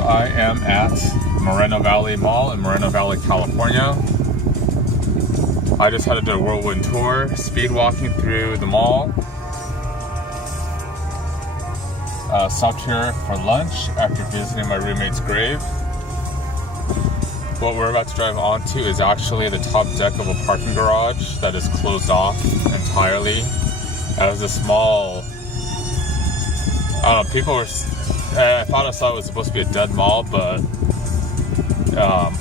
I am at Moreno Valley Mall in Moreno Valley, California. I just had to do a whirlwind tour, speed walking through the mall. Stopped here for lunch after visiting my roommate's grave. What we're about to drive onto is actually the top deck of a parking garage that is closed off entirely. As a small, I don't know, people were, I thought I saw it was supposed to be a dead mall, but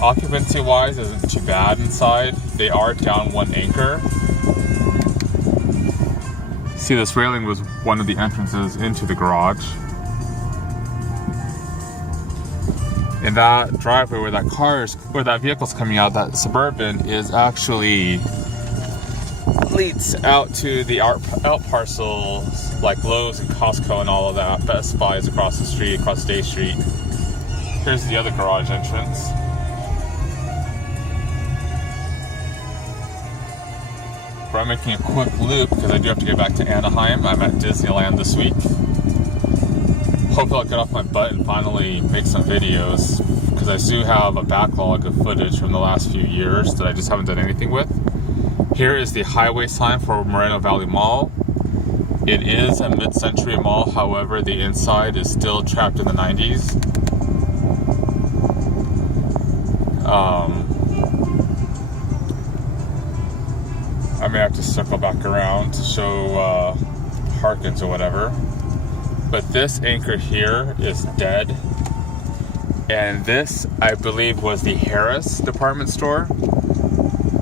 occupancy wise isn't too bad inside. They are down one anchor. See, this railing was one of the entrances into the garage. And that driveway where that vehicle's coming out, that Suburban, is actually leads out to the out parcels like Lowe's and Costco and all of that. Best Buy is across the street, across Day Street. Here's the other garage entrance. But I'm making a quick loop because I do have to get back to Anaheim. I'm at Disneyland this week. Hopefully I'll get off my butt and finally make some videos, because I do have a backlog of footage from the last few years that I just haven't done anything with. Here is the highway sign for Moreno Valley Mall. It is a mid-century mall, however, the inside is still trapped in the 90s. I may have to circle back around to show Harkens or whatever. But this anchor here is dead. And this, I believe, was the Harris department store.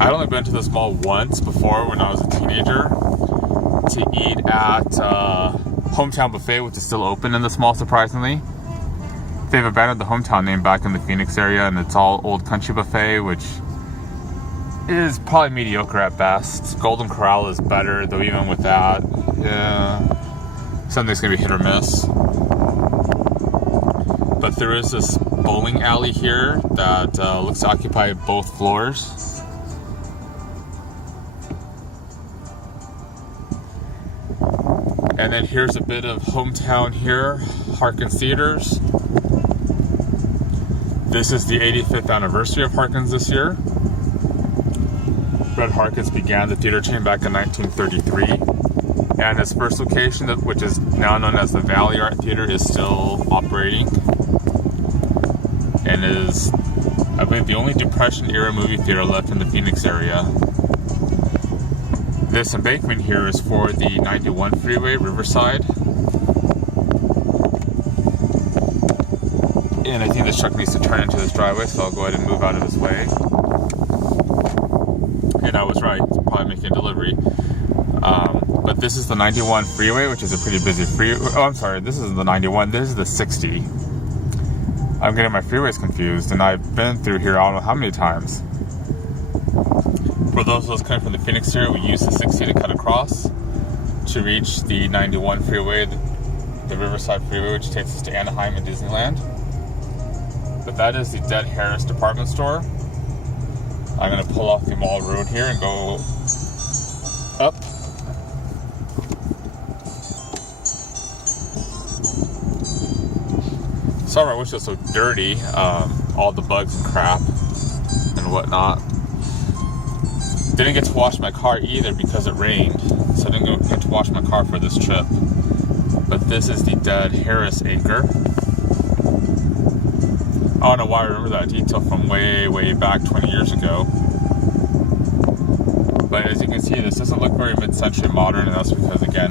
I'd only been to this mall once before when I was a teenager to eat at Hometown Buffet, which is still open in this mall, surprisingly. They've abandoned the Hometown name back in the Phoenix area, and it's all Old Country Buffet, which is probably mediocre at best. Golden Corral is better, though even with that, yeah, something's gonna be hit or miss. But there is this bowling alley here that looks to occupy both floors. And then here's a bit of Hometown here, Harken Theaters. This is the 85th anniversary of Harkens this year. Red Harkens began the theater chain back in 1933. And its first location, which is now known as the Valley Art Theater, is still operating. And is, I believe, the only Depression-era movie theater left in the Phoenix area. This embankment here is for the 91 freeway, Riverside. And I think this truck needs to turn into this driveway, so I'll go ahead and move out of his way. And I was right, probably making a delivery. But this is the 91 freeway, which is a pretty busy freeway. Oh, I'm sorry, this is the 91, this is the 60. I'm getting my freeways confused, and I've been through here I don't know how many times. For those of us coming from the Phoenix area, we use the 60 to cut across to reach the 91 freeway, the Riverside freeway, which takes us to Anaheim and Disneyland. But that is the dead Harris department store. I'm going to pull off the mall road here and go up. Sorry, I wish it was so dirty, all the bugs and crap and whatnot. Didn't get to wash my car either because it rained, so I didn't get to wash my car for this trip. But this is the dead Harris anchor. I don't know why I remember that detail from way back 20 years ago. But as you can see, this doesn't look very mid-century modern, and that's because, again,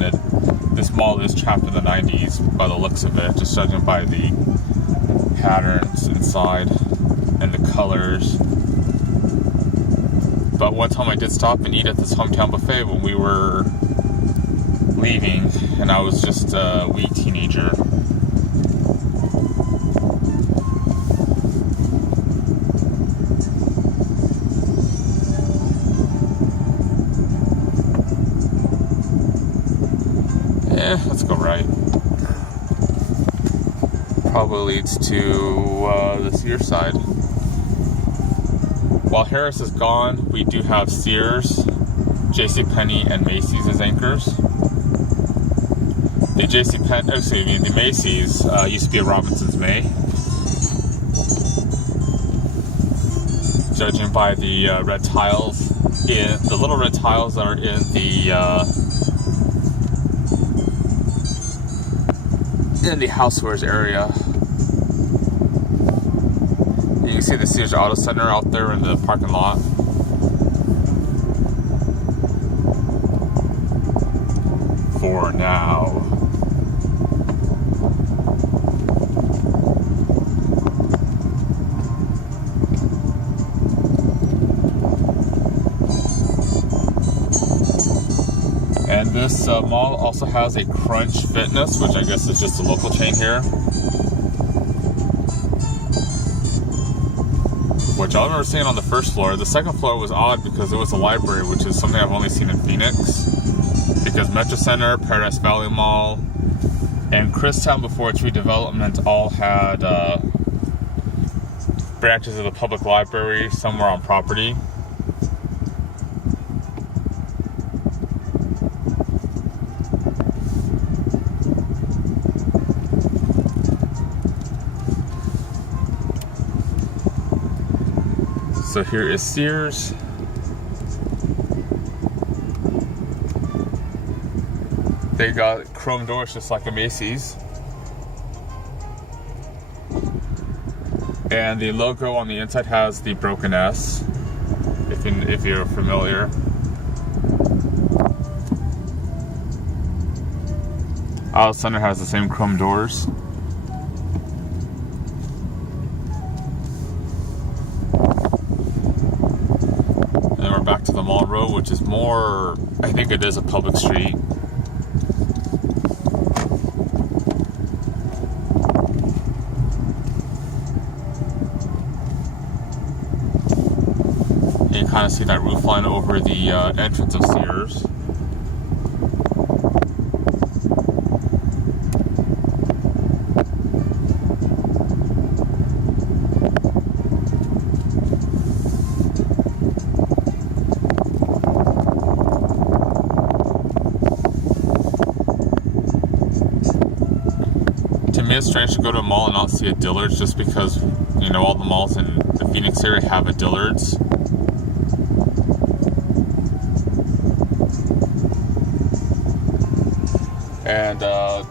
this mall is trapped in the 90s by the looks of it, just judging by the patterns inside and the colors. But one time I did stop and eat at this Hometown Buffet when we were leaving, and I was just a wee teenager. Let's go right. Probably leads to the Sears side. While Harris is gone, we do have Sears, JCPenney, and Macy's as anchors. The Macy's used to be a Robinson's May, Judging by the red tiles, the little red tiles that are in the housewares area. You can see the Sears Auto Center out there in the parking lot. For now. And this mall also has a Crunch Fitness, which I guess is just a local chain here. Which I remember seeing on the first floor. The second floor was odd because it was a library, which is something I've only seen in Phoenix. Because Metro Center, Paradise Valley Mall, and Christown before its redevelopment all had branches of the public library somewhere on property. So here is Sears. They got chrome doors just like a Macy's. And the logo on the inside has the broken S, if you're familiar. Outlet Center has the same chrome doors. And then we're back to the Mall Road, which is more, I think it is a public street. You can kind of see that roof line over the entrance of Sears. To me, it's strange to go to a mall and not see a Dillard's, just because, you know, all the malls in the Phoenix area have a Dillard's. And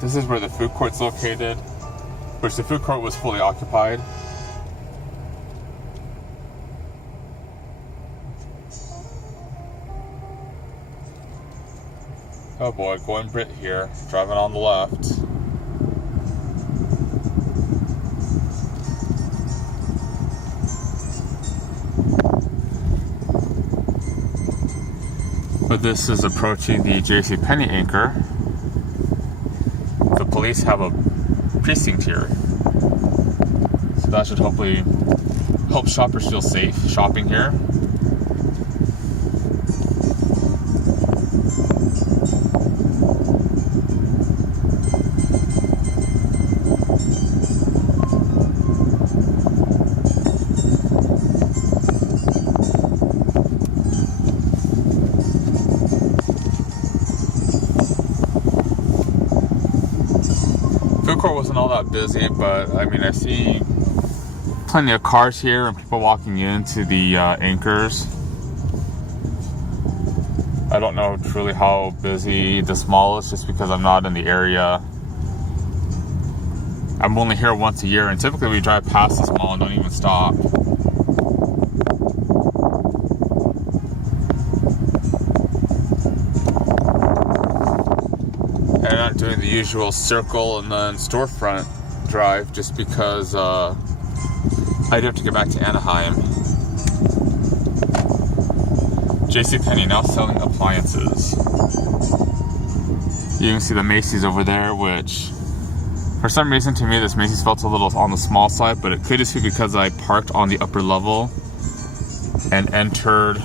this is where the food court's located, which the food court was fully occupied. Oh boy, going Brit here, driving on the left. But this is approaching the JCPenney anchor. The police have a precinct here, so that should hopefully help shoppers feel safe shopping here. Food court wasn't all that busy, but I mean, I see plenty of cars here and people walking into the anchors. I don't know truly how busy this mall is, just because I'm not in the area. I'm only here once a year, and typically we drive past this mall and don't even stop. And I'm not doing the usual circle and then storefront drive, just because I do have to get back to Anaheim. JCPenney now selling appliances. You can see the Macy's over there, which for some reason to me this Macy's felt a little on the small side, but it could just be because I parked on the upper level and entered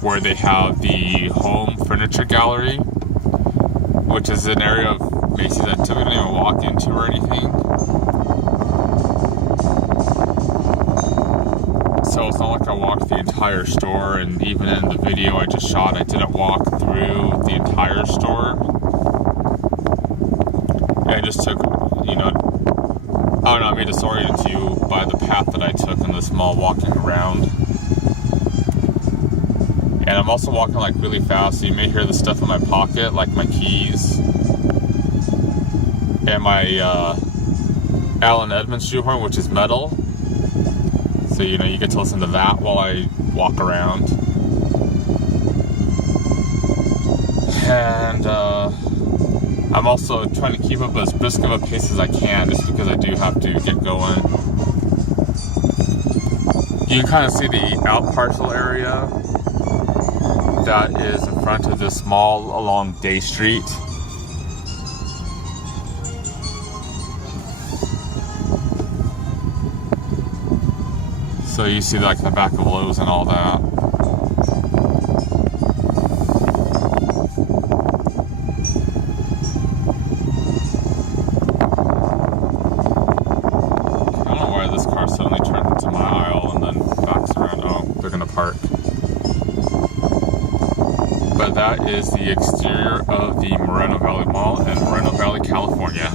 where they have the home furniture gallery, which is an area of Macy's I typically don't even walk into or anything. So it's not like I walked the entire store, and even in the video I just shot, I didn't walk through the entire store. I just took, you know, I don't know, let me disorient you by the path that I took in this mall walking around. And I'm also walking like really fast, so you may hear the stuff in my pocket, like my keys and my Allen Edmonds shoehorn, which is metal. So, you know, you get to listen to that while I walk around. And I'm also trying to keep up as brisk of a pace as I can, just because I do have to get going. You can kind of see the out parcel area that is in front of this mall along Day Street. So you see like the back of Lowe's and all that. I don't know why this car suddenly turned into my aisle and then backs around. Oh, they're gonna park. But that is the exterior of the Moreno Valley Mall in Moreno Valley, California.